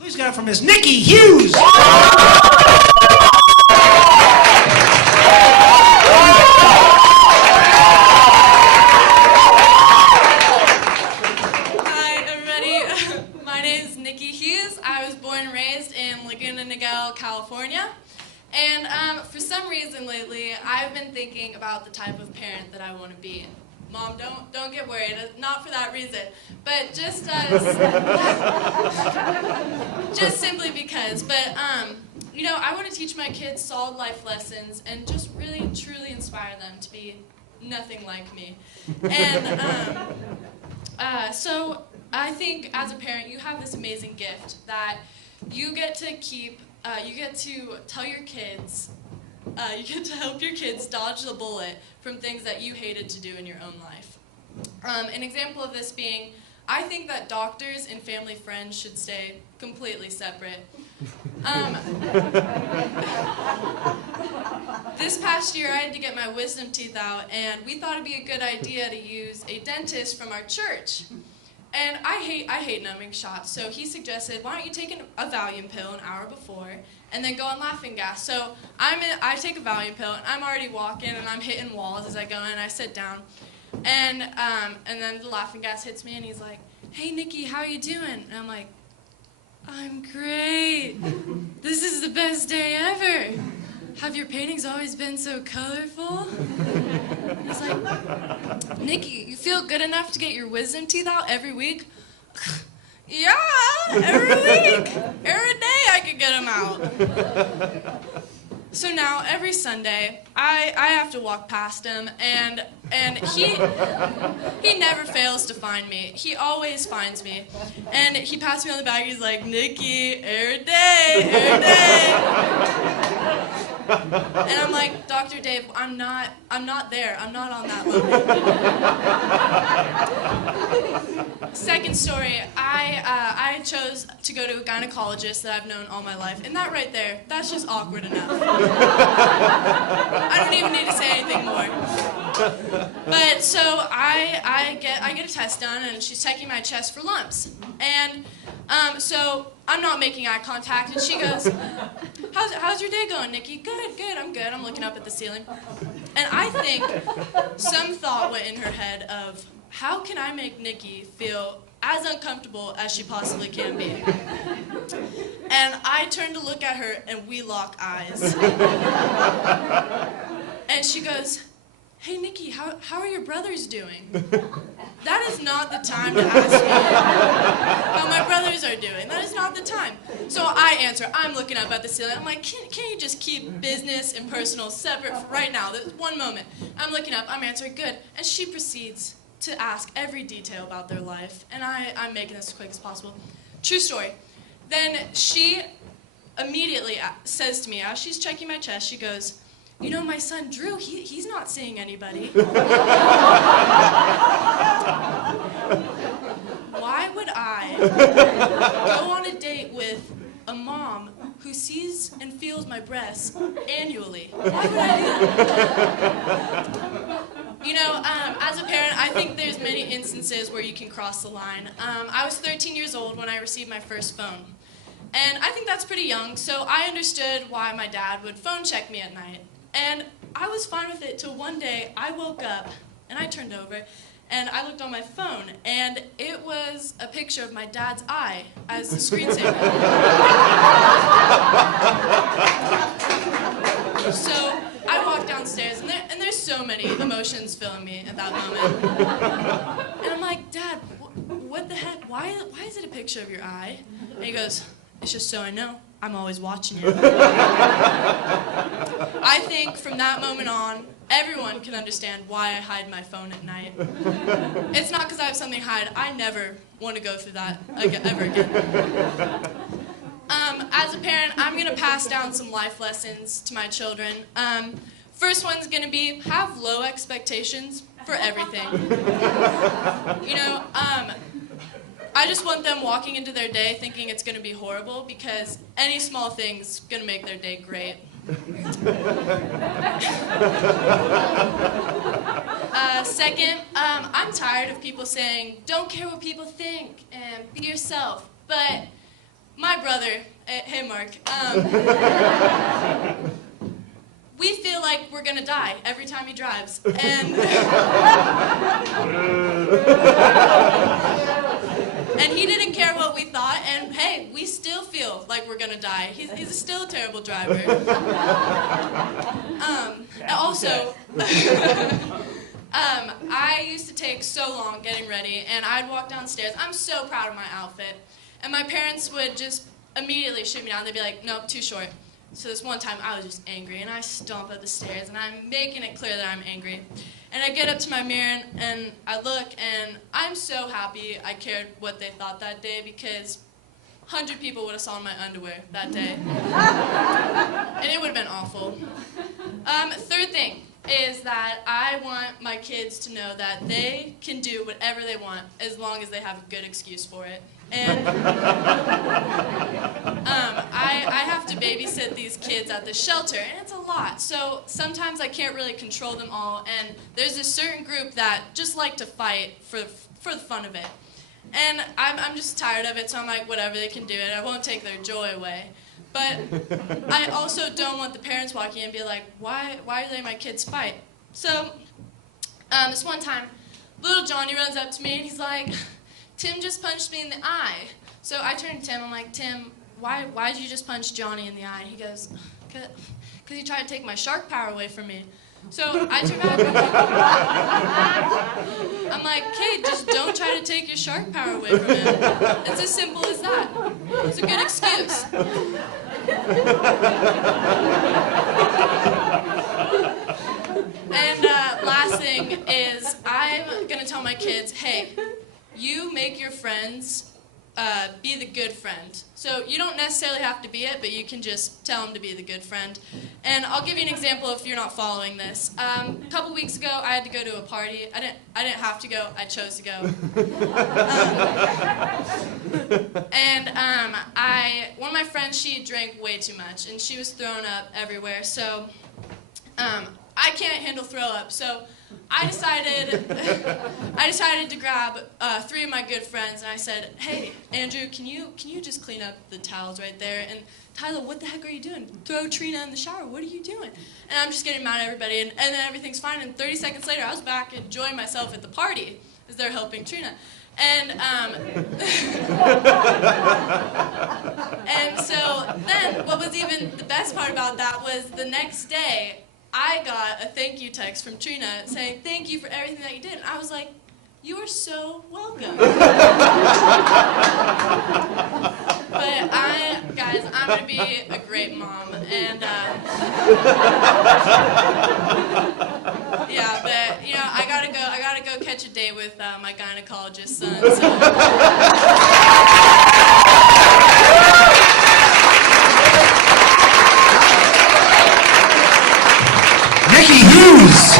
Who's got it from Miss Nickie Hughes? Hi, everybody. My name is Nickie Hughes. I was born and raised in Laguna Niguel, California. And for some reason lately, I've been thinking about the type of parent that I want to be. Mom, don't get worried. Not for that reason, but just simply because. But I want to teach my kids solid life lessons and just really truly inspire them to be nothing like me. And so I think as a parent, you have this amazing gift that you get to keep. You get to tell your kids. You get to help your kids dodge the bullet from things that you hated to do in your own life. An example of this being, I think that doctors and family friends should stay completely separate. This past year, I had to get my wisdom teeth out, and we thought it'd be a good idea to use a dentist from our church. And I hate numbing shots, so he suggested, why don't you take a Valium pill an hour before and then go on laughing gas. So I take a Valium pill, and I'm already walking, and I'm hitting walls as I go in, and I sit down. And then the laughing gas hits me, and he's like, hey, Nickie, how you doing? And I'm like, I'm great. This is the best day ever. Have your paintings always been so colorful? He's like, Nickie, you feel good enough to get your wisdom teeth out every week? Yeah, every week. Every day I could get them out. So now, every Sunday, I have to walk past him, and he never fails to find me. He always finds me. And he pats me on the back, he's like, Nickie, every day, every day. And I'm like, Dr. Dave, I'm not there. I'm not on that level. Second story, I chose to go to a gynecologist that I've known all my life, and that right there, that's just awkward enough. I don't even need to say anything more. But so I get a test done, and she's checking my chest for lumps. And so I'm not making eye contact, and she goes, how's your day going, Nickie? Good, I'm good. I'm looking up at the ceiling. And I think some thought went in her head of, how can I make Nickie feel as uncomfortable as she possibly can be? And I turn to look at her, and we lock eyes. And she goes, hey, Nickie, how are your brothers doing? That is not the time to ask me how my brothers are doing. That is not the time. So I answer, I'm looking up at the ceiling. I'm like, can you just keep business and personal separate for right now? There's one moment. I'm looking up, I'm answering, good. And she proceeds to ask every detail about their life. And I'm making this as quick as possible. True story. Then she immediately says to me, as she's checking my chest, she goes, you know, my son Drew, he's not seeing anybody. Why would I go on a date with a mom who sees and feels my breasts annually? Why would I do that? You know, as a parent, I think there's many instances where you can cross the line. I was 13 years old when I received my first phone. And I think that's pretty young, so I understood why my dad would phone check me at night. And I was fine with it till one day I woke up and I turned over and I looked on my phone, and it was a picture of my dad's eye as the screensaver. So I walked downstairs, and there's so many emotions filling me at that moment. And I'm like, Dad, what the heck? Why is it a picture of your eye? And he goes, it's just so I know. I'm always watching you. I think from that moment on, everyone can understand why I hide my phone at night. It's not because I have something to hide. I never want to go through that ever again. As a parent, I'm going to pass down some life lessons to my children. First one's going to be, have low expectations for everything. You know, I just want them walking into their day thinking it's going to be horrible, because any small thing's going to make their day great. Second, I'm tired of people saying, don't care what people think and be yourself. But my brother, hey Mark, we feel like we're gonna die every time he drives, and and he didn't care what we thought, and hey, we still feel like we're gonna die. He's still a terrible driver. Also, I used to take so long getting ready, and I'd walk downstairs. I'm so proud of my outfit, and my parents would just immediately shoot me down. They'd be like, nope, too short. So this one time I was just angry, and I stomp up the stairs, and I'm making it clear that I'm angry. And I get up to my mirror, and I look, and I'm so happy I cared what they thought that day, because 100 people would have saw my underwear that day. And it would have been awful. Third thing is that I want my kids to know that they can do whatever they want as long as they have a good excuse for it. And I have to babysit these kids at the shelter, and it's a lot. So sometimes I can't really control them all, and there's a certain group that just like to fight for the fun of it. And I'm just tired of it, so I'm like, whatever, they can do it. I won't take their joy away. But I also don't want the parents walking in and be like, why do they my kids fight? So this one time, little Johnny runs up to me, and he's like, Tim just punched me in the eye. So I turned to Tim, I'm like, Tim, why did you just punch Johnny in the eye? And he goes, because he tried to take my shark power away from me. So I turn back, I'm like, okay, just don't try to take your shark power away from him. It's as simple as that. It's a good excuse. And last thing is, I'm going to tell my kids, hey, you make your friends be the good friend. So you don't necessarily have to be it, but you can just tell them to be the good friend. And I'll give you an example if you're not following this. A couple weeks ago, I had to go to a party. I didn't have to go. I chose to go. One of my friends, she drank way too much, and she was throwing up everywhere. So I can't handle throw up. So I decided to grab 3 of my good friends, and I said, hey, Andrew, can you just clean up the towels right there? And Tyler, what the heck are you doing? Throw Trina in the shower. What are you doing? And I'm just getting mad at everybody, and then everything's fine. And 30 seconds later, I was back enjoying myself at the party as they're helping Trina. And and so then what was even the best part about that was the next day, I got a thank you text from Trina saying, thank you for everything that you did. And I was like, you are so welcome. But guys, I'm going to be a great mom. And, yeah, but, you know, I gotta go catch a date with my gynecologist son. So. Nickie Hughes.